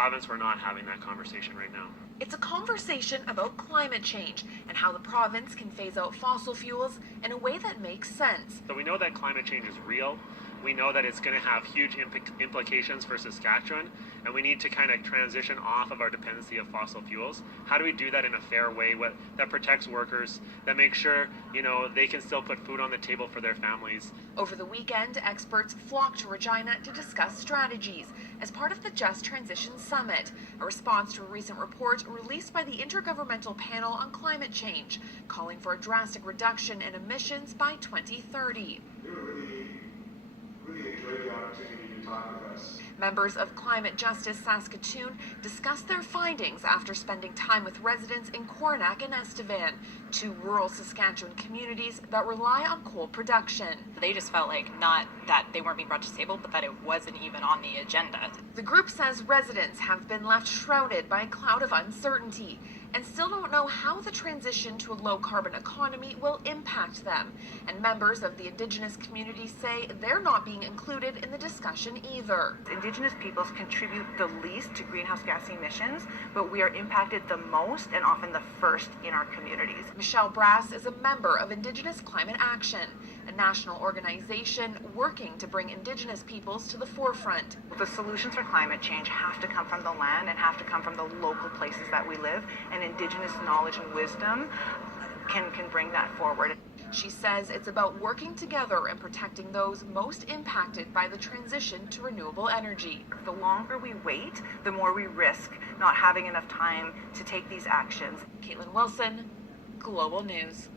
Province, we're not having that conversation right now. It's a conversation about climate change and how the province can phase out fossil fuels in a way that makes sense. So we know that climate change is real. We know that it's going to have huge implications for Saskatchewan, and we need to kind of transition off of our dependency of fossil fuels. How do we do that in a fair way that protects workers, that makes sure, they can still put food on the table for their families? Over the weekend, experts flocked to Regina to discuss strategies as part of the Just Transition Summit, a response to a recent report released by the Intergovernmental Panel on Climate Change, calling for a drastic reduction in emissions by 2030. Really enjoyed the opportunity to talk with us. Members of Climate Justice Saskatoon discussed their findings after spending time with residents in Coronach and Estevan, two rural Saskatchewan communities that rely on coal production. They just felt like not that they weren't being brought to the table, but that it wasn't even on the agenda. The group says residents have been left shrouded by a cloud of uncertainty and still don't know how the transition to a low-carbon economy will impact them. And members of the Indigenous community say they're not being included in the discussion either. Indigenous peoples contribute the least to greenhouse gas emissions, but we are impacted the most and often the first in our communities. Michelle Brass is a member of Indigenous Climate Action, a national organization working to bring Indigenous peoples to the forefront. The solutions for climate change have to come from the land and have to come from the local places that we live, and Indigenous knowledge and wisdom can bring that forward. She says it's about working together and protecting those most impacted by the transition to renewable energy. The longer we wait, the more we risk not having enough time to take these actions. Caitlin Wilson, Global News.